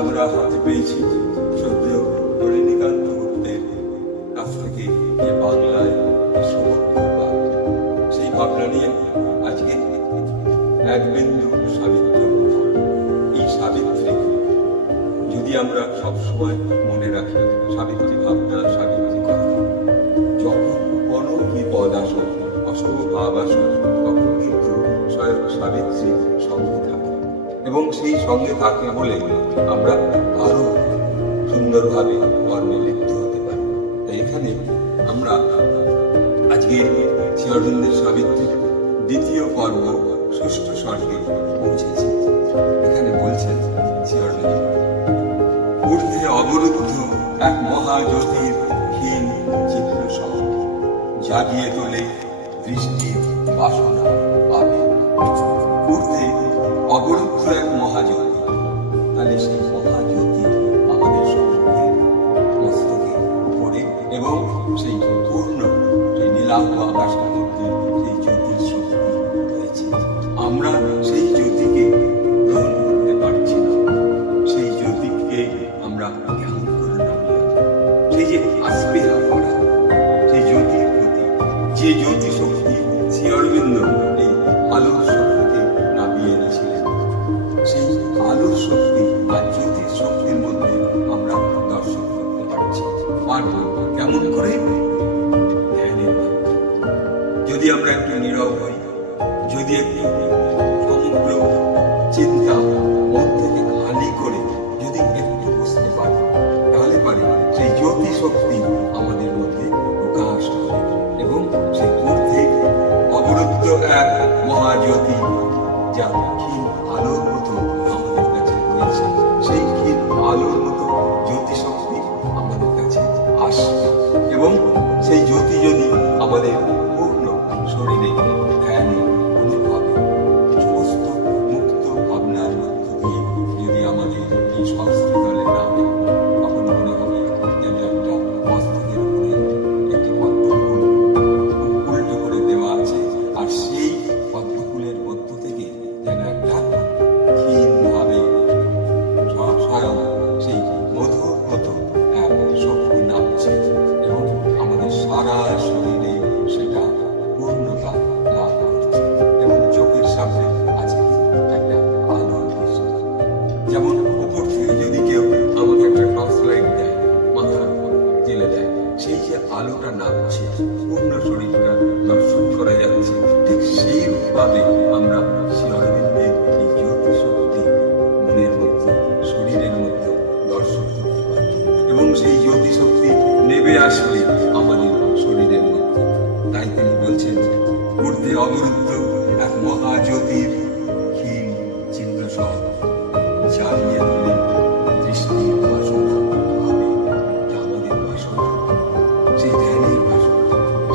আমরা হাতে পেয়েছি শ্রদ্ধেয় নলিনীকান্ত গুপ্তের কাছ থেকে যে বাংলায় সমগ্র সেই ভাবনা নিয়ে আজকে এক বিন্দু সাবিত্রী। এই সাবিত্রী যদি আমরা সবসময় মনে রাখি, সাবিত্রী ভাবনা, সাবিত্রী কথা, যখন কোনো বিপদ আসুক, অশুভ ভাব আসুক, তখন কিন্তু স্বয়ং সাবিত্রী সঙ্গে থাকে এবং সেই সঙ্গে থাকে বলে আমরা আরো সুন্দরভাবে কর্মে লিপ্ত হতে পারি। তাই এখানে আমরা আজকে শ্রী অরবিন্দের সাবিত্রীর দ্বিতীয় পর্ব ষষ্ঠ স্বর্গে পৌঁছেছি। এখানে বলছেন শ্রী অরবিন্দ, ঊর্ধ্বে অবরুদ্ধ এক মহাজ্যোতির ক্ষীণ চিত্র সহ জাগিয়ে তোলে দৃষ্টির বাসনা পাবে। ঊর্ধ্বে অবরুদ্ধ এক মহাজ্যোতি, তাহলে সেই মহাজ্যোতি আমাদের সম্মুখে মস্তকে উপরে এবং সেই পূর্ণ সেই নীলাভ আকাশের মধ্যে সেই জ্যোতির শক্তি রয়েছে। আমরা সেই জ্যোতিকে গ্রহণ করতে পারছি না, সেই জ্যোতিকে আমরা ধ্যান করে নামিয়ে সেই যে আস্পেহা করা, সেই জ্যোতির প্রতি যে জ্যোতি শক্তি শ্রী অরবিন্দ এই আলোর শক্তিকে নামিয়ে এনেছিলেন, সেই আলোর শক্তি আর জ্যোতির শক্তির মধ্যে আমরা দর্শন করতে পারছি। পারব কেমন করে? ধ্যানের মাধ্যমে। যদি আমরা একটু নীরব হই, যদি একটু সমগ্র চিন্তা মন থেকে খালি করে যদি একটু বুঝতে পারি, তাহলে পারি সেই জ্যোতি শক্তি আমাদের মধ্যে প্রকাশ করে এবং সেই ঊর্ধ্বে অবরুদ্ধ এক মহাজ্যোতি যা ক্ষীণ আলোর মতো আমাদের কাছে রয়েছে, সেই ক্ষীণ আলোর মতো জ্যোতি শক্তি আমাদের কাছে আসবে এবং সেই জ্যোতি যদি আমাদের পূর্ণ শরীরে ধ্যানে অনুভবে সমস্ত মুক্ত ভাবনার মধ্য দিয়ে যদি আমাদের এই সংস্কৃতলে নামে, তখন মনে হবে যেন একটা মস্তকের উপরে একটি পদ্মফুল উল্টো করে দেওয়া আছে, আর সেই পদ্মফুলের মধ্য থেকে যেন একটা ক্ষীণভাবে স্বয়ং সেই মধুর মতো এক শক্তি নামছে এবং আমাদের সারা শরীরে সেটা পূর্ণতা লাভ করছে এবং চোখের সামনে আছে একটা আলোর দৃশ্য। যেমন উপর থেকে যদি কেউ আমাকে একটা টর্চ লাইট দেয়, মাথার উপর জেলে দেয়, সেই যে আলোটা নামছে, পূর্ণ শরীরটা দর্শন করা যাচ্ছে, ঠিক সেইভাবে আমরা শ্রী অরবিন্দের এই জ্যোতি শক্তি মনের মধ্যে, শরীরের মধ্যে দর্শন করতে পারি এবং সেই জ্যোতি শক্তি নেমে আসবে আমাদের শরীরের মধ্যে। তাই তিনি বলছেন, ঊর্ধ্বে অবরুদ্ধ এক মহাজ্যোতির ক্ষীণ চিহ্ন সহ জ্বালিয়ে তুলে দৃষ্টির বাসনা ভাবে, আমাদের বাসনা, সেই ধ্যানের বাসনা,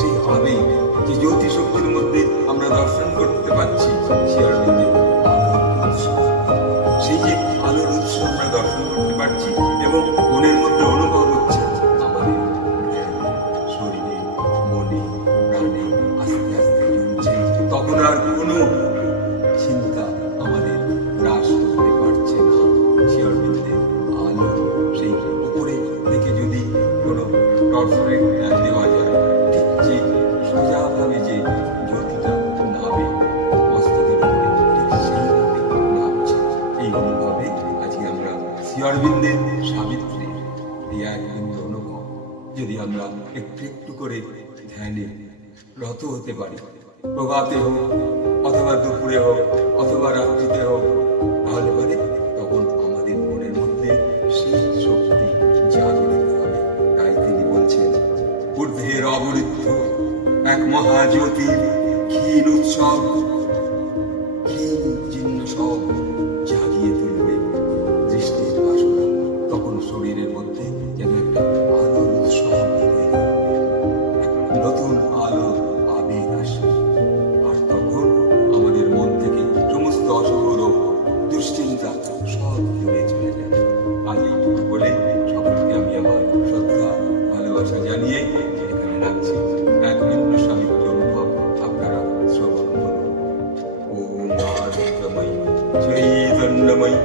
সেই আবেগ, যে জ্যোতি শক্তির মধ্যে আমরা দর্শন করতে পারছি শ্রী অরবিন্দের আলোর উৎস। সেই যে আলোর উৎস আমরা দর্শন করতে পারছি এবং মনের মধ্যে অনুভব হচ্ছে আমাদের শরীরে, মনে, প্রাণে আস্তে আস্তে জমছে, তখন আর কোনো চিন্তা আমাদের গ্রাস করতে পারছে না। শ্রী অরবিন্দের আলো সেই উপরে থেকে যদি কোনো টর্চ লাইট দেওয়া যায়, ঠিক যে সোজাভাবে যে জ্যোতিটা নামে মস্তকের উপরে, ঠিক সেইভাবে নামছে। এই অনুভবে আজকে আমরা শ্রী অরবিন্দের সাবিত্রীর এই এক বিন্দু অনুভব যদি আমরা একটু একটু করে ধ্যানে রত হতে পারি, প্রভাতে হোক অথবা দুপুরে হোক অথবা রাত্রিতে হোক, তাহলে পরে তখন আমাদের মনের মধ্যে সেই শক্তি জাগরিত হবে। তাই তিনি বলছেন, ঊর্ধ্বের অবরুদ্ধ এক মহাজ্যোতির ক্ষীণ উৎসব, ক্ষীণ চিহ্ন সব জাগিয়ে তুলবে দৃষ্টির বাসনা, তখন শরীরের মধ্যে যেন একটা আলোর উৎসব হবে, নতুন আলো আবেগ আসবে, আর তখন আমাদের মন থেকে সমস্ত অশুভ রোগ, দুশ্চিন্তা সব দূরে চলে যাবে। আজ এইটুকু বলে সকলকে আমি আমার শ্রদ্ধা ভালোবাসা জানিয়ে এখানে রাখছি। এক ভিন্ন সাহিত্য অনুভব আপনারা শ্রবণ করুন। ওম আনন্দময়ী চৈতন্যময়ী